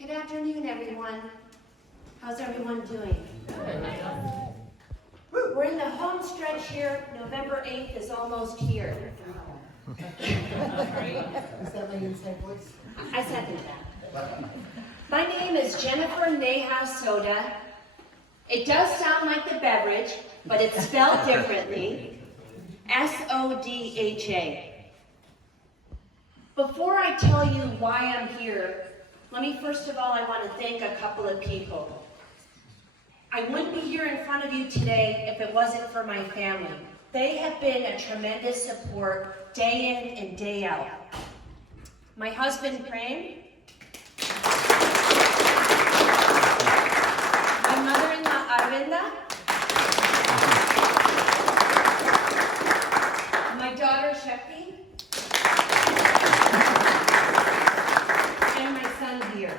Good afternoon, everyone. How's everyone doing? We're in the home stretch here. November 8th is almost here. Is that my inside voice? I second that. My name is Jennifer Neha Soda. It does sound like the beverage, but it's spelled differently. S-O-D-H-A. Before I tell you why I'm here, let me first of all, I want to thank a couple of people. I wouldn't be here in front of you today if it wasn't for my family. They have been a tremendous support day in and day out. My husband, Prem. My mother-in-law, Arvinda. My daughter, Shakti. And my son, Veer.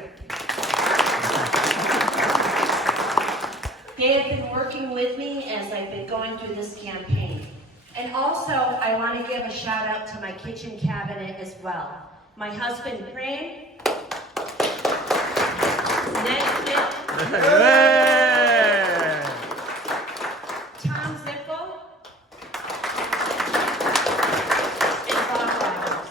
They have been working with me as I've been going through this campaign. And also, I want to give a shout out to my kitchen cabinet as well. My husband, Prem. Tom Zippel. And Bob Roberts.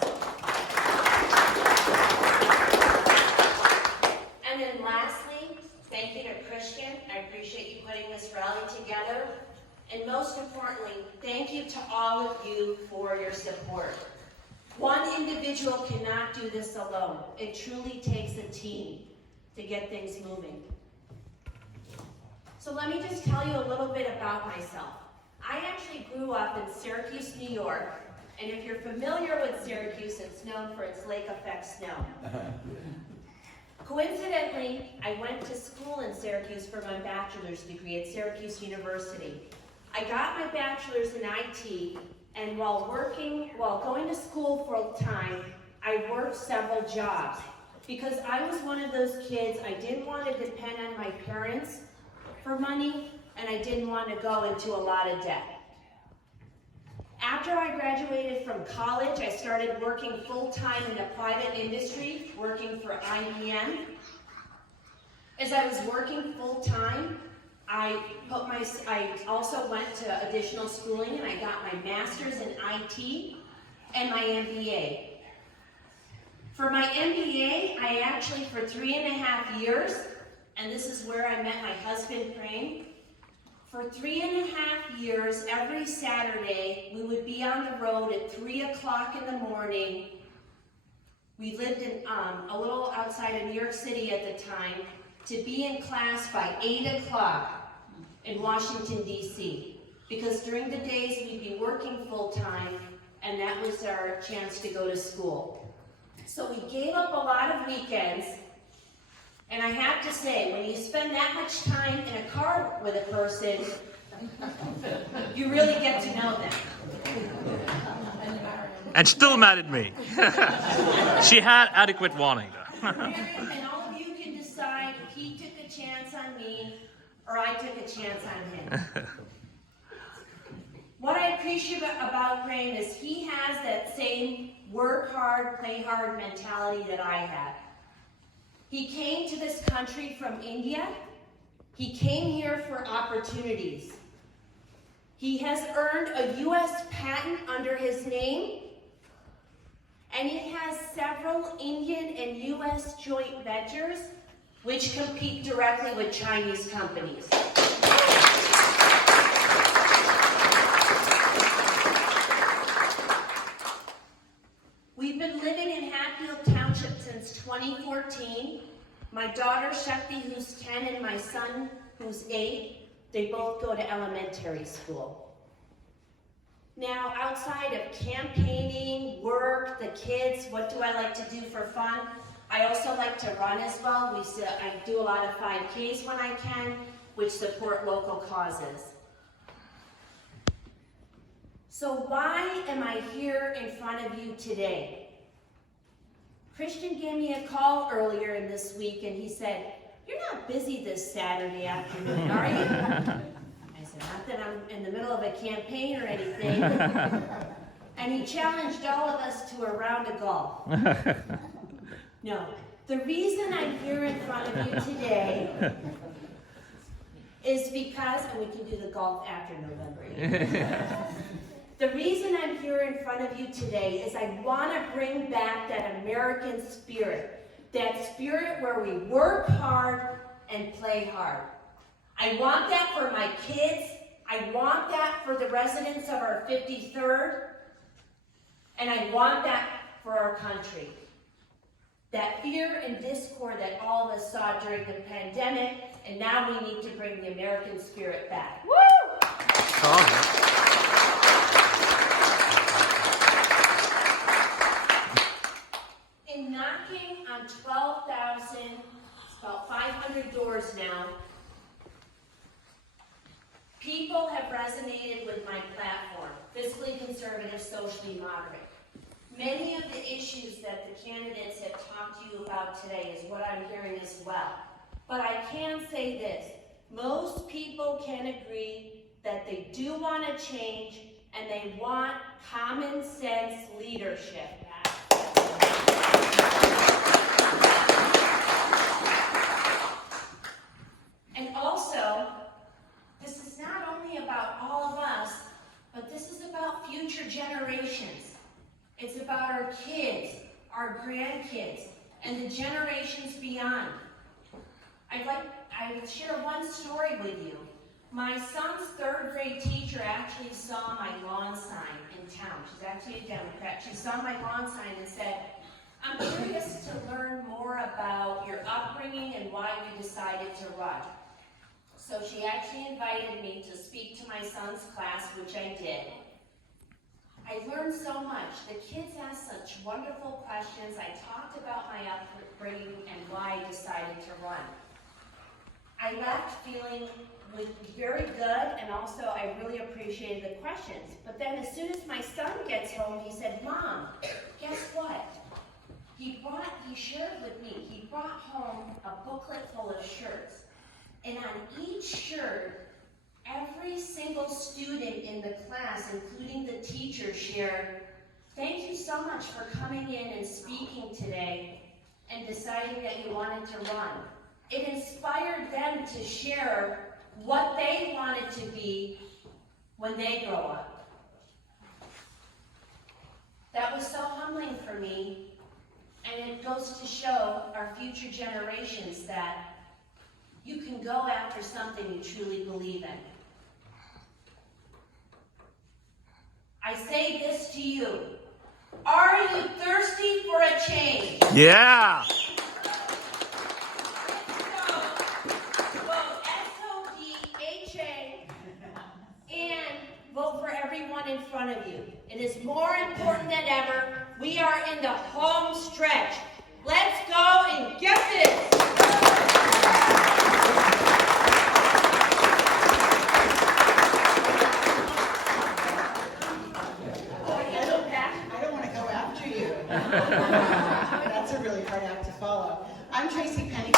And then lastly, thank you to Christian. I appreciate you putting this rally together. And most importantly, thank you to all of you for your support. One individual cannot do this alone. It truly takes a team to get things moving. So let me just tell you a little bit about myself. I actually grew up in Syracuse, New York, and if you're familiar with Syracuse, it's known for its lake effect snow. Coincidentally, I went to school in Syracuse for my bachelor's degree at Syracuse University. I got my bachelor's in IT, and while going to school full time, I worked several jobs because I was one of those kids. I didn't want to depend on my parents for money, and I didn't want to go into a lot of debt. After I graduated from college, I started working full-time in the private industry, working for IBM. As I was working full-time, I also went to additional schooling, and I got my master's in IT and my MBA. For my MBA, I actually, for 3.5 years, and this is where I met my husband, Prem. For 3.5 years, every Saturday, we would be on the road at 3 o'clock in the morning. We lived in a little outside of New York City at the time, to be in class by 8 o'clock in Washington, D.C. Because during the days, we'd be working full-time, and that was our chance to go to school. So we gave up a lot of weekends. And I have to say, when you spend that much time in a car with a person, you really get to know them. And still mad at me. She had adequate warning though. And all of you can decide if he took a chance on me or I took a chance on him. What I appreciate about Prem is he has that same work hard, play hard mentality that I had. He came to this country from India. He came here for opportunities. He has earned a U.S. patent under his name, and he has several Indian and U.S. joint ventures which compete directly with Chinese companies. We've been living in Hatfield Township since 2014. My daughter Shakti, who's 10, and my son, who's 8, they both go to elementary school. Now, outside of campaigning, work, the kids, what do I like to do for fun? I also like to run as well. I do a lot of 5Ks when I can, which support local causes. So why am I here in front of you today? Christian gave me a call earlier in this week, and he said, "You're not busy this Saturday afternoon, are you?" I said, "Not that I'm in the middle of a campaign or anything." And he challenged all of us to a round of golf. No. The reason I'm here in front of you today is because, and we can do the golf after November 8th. The reason I'm here in front of you today is I want to bring back that American spirit. That spirit where we work hard and play hard. I want that for my kids. I want that for the residents of our 53rd. And I want that for our country. That fear and discord that all of us saw during the pandemic, and now we need to bring the American spirit back. Woo! In knocking on 12,000, it's about 500 doors now, people have resonated with my platform, fiscally conservative, socially moderate. Many of the issues that the candidates have talked to you about today is what I'm hearing as well. But I can say this, most people can agree that they do want to change and they want common sense leadership. And also, this is not only about all of us, but this is about future generations. It's about our kids, our grandkids, and the generations beyond. I would share one story with you. My son's 3rd grade teacher actually saw my lawn sign in town. She's actually a Democrat. She saw my lawn sign and said, I'm curious to learn more about your upbringing and why you decided to run. So she actually invited me to speak to my son's class, which I did. I learned so much. The kids asked such wonderful questions. I talked about my upbringing and why I decided to run. I left feeling very good, and also I really appreciated the questions. But then as soon as my son gets home, he said, Mom, guess what? He shared with me, he brought home a booklet full of shirts. And on each shirt, every single student in the class, including the teacher, shared, thank you so much for coming in and speaking today and deciding that you wanted to run. It inspired them to share what they wanted to be when they grow up. That was so humbling for me, and it goes to show our future generations that you can go after something you truly believe in. I say this to you. Are you thirsty for a change? Yeah. Vote SODHA and vote for everyone in front of you. It is more important than ever. We are in the home stretch. Let's go and get this. I don't want to go after you. That's a really hard act to follow. I'm Tracy Penny.